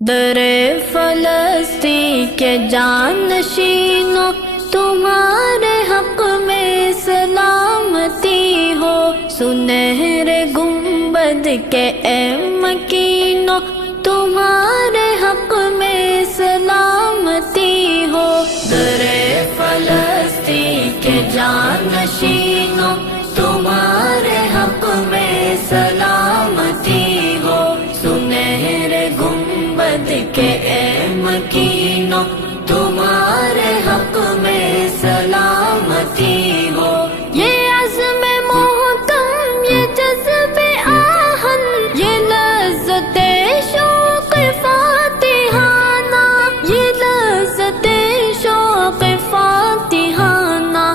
در فلسطین کے جانشینوں تمہارے حق میں سلامتی ہو، سنہرے گنبد کے اے مکینوں تمہارے حق میں سلامتی ہو، در فلسطین کے جانشینوں تمہارے حق میں سلامتی ہو، سنہرے گنبد کے اے مکینوں تمہارے حق میں سلامتی ہو۔ یہ عزم محکم، یہ جذب آہن، یہ لذت شوق فاتحانہ، یہ لذت شوق فاتحانہ،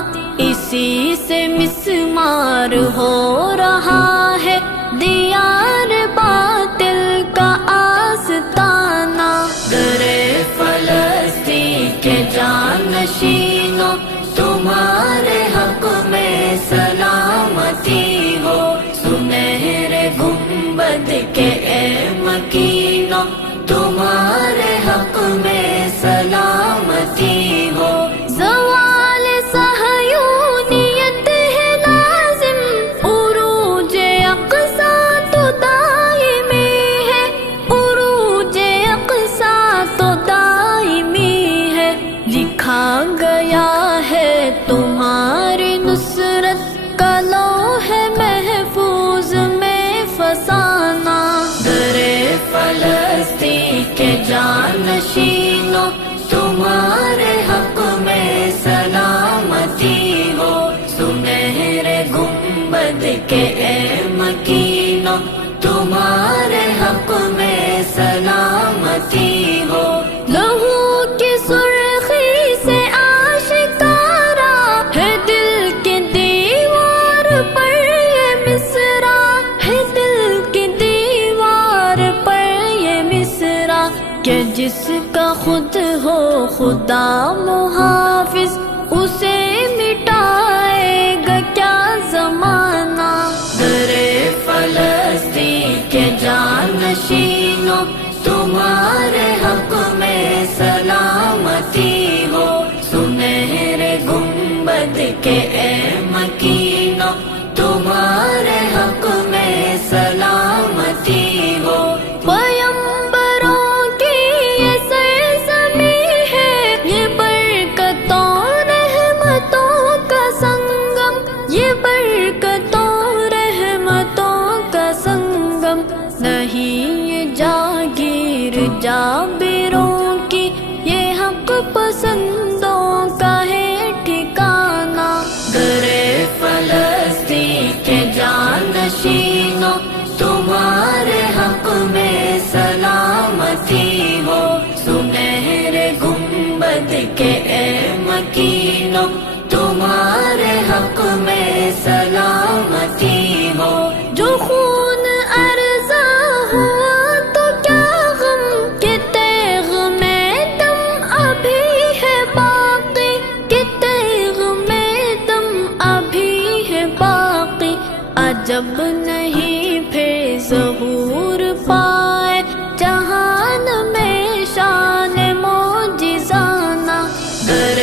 اسی سے مسمار ہو رہا ہے دیار باطل کا آستانہ، در فلسطین کے جانشینوں تمہارے حق میں سلامتی ہو، سنہرے گنبد کے اے مکینوں تمہارے حق میں سلامتی ہو۔ زوال صہیونیت ہے لازم، عروج اقصیٰ تو دائمی ہے، عروج اقصیٰ تو دائمی ہے، لکھا گیا ہے تمہاری نصرت کا لوح محفوظ میں فسانہ، در فلسطین کے جانشینوں تمہارے حق میں سلامتی ہو، سنہرے گنبد کے اے مکینوں تمہارے حق میں سلامتی ہو۔ لہو کی سرخی سے آشکارا ہے دل کی دیوار پر یہ مصرع، ہے دل کی دیوار پر یہ مصرع، کہ جس کا خود ہو خدا محافظ اسے مٹائے گا کیا زمانہ، در فلسطین کے جانشینوں تمہارے حق میں سلامتی ہو، سنہرے گنبد کے اے مکینوں تمہارے حق میں سلامتی ہو۔ پیمبروں کی یہ سرزمین ہے، یہ برکتوں رحمتوں کا سنگم، یہ برکتوں رحمتوں کا سنگم، نہیں یہ جاگیر جابروں کی، یہ حق پسندوں کا ہے ٹھکانہ، در فلسطین کے جانشینوں تمہارے حق میں سلامتی ہو، سنہرے گنبد کے اے مکینوں تمہارے حق میں سلامتی ہو۔ جو خون ارزا ہوا تو کیا غم، کہ تیغ میں دم ابھی ہے باقی، کہ تیغ میں دم ابھی ہے باقی، عجب نہیں پھر ظہور پائے جہان میں شان معجزانہ، در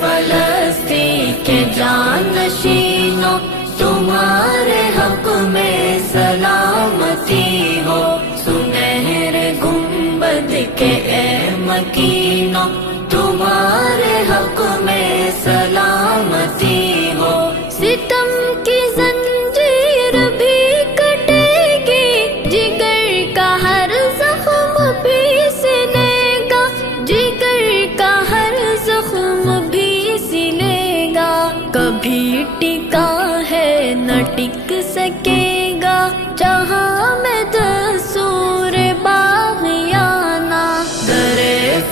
فلسطین کے جانشینوں تمہارے حق میں سلامتی ہو، سنہرے گنبد کے اے مکینوں تمہارے حق میں سلامتی ہو۔ ستم کی زنجیر بھی کٹے گی، جگر کا ہر زخم بھی سلے گا، جگر کا ہر زخم بھی سلے گا، کبھی ٹکا ہے نہ ٹک سکے گا جہاں میں دستور باغیانہ، در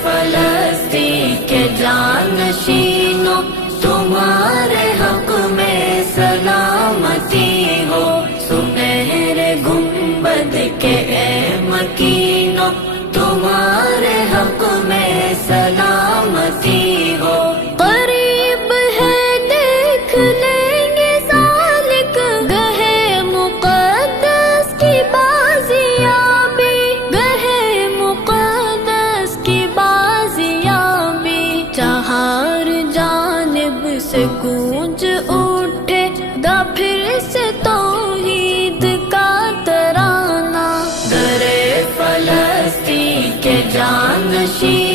فلسطین کے جانشینوں تمہارے حق میں سلامتی ہو، سنہرے گنبد کے اے مکینوں تمہارے حق میں سلامتی ہو۔ قریب ہے دیکھ لیں گے سالک گہے مقدس کی بازیابی، گہے مقدس گونج اٹھے گا پھر سے توحید کا ترانہ، در فلسطین کے جانشین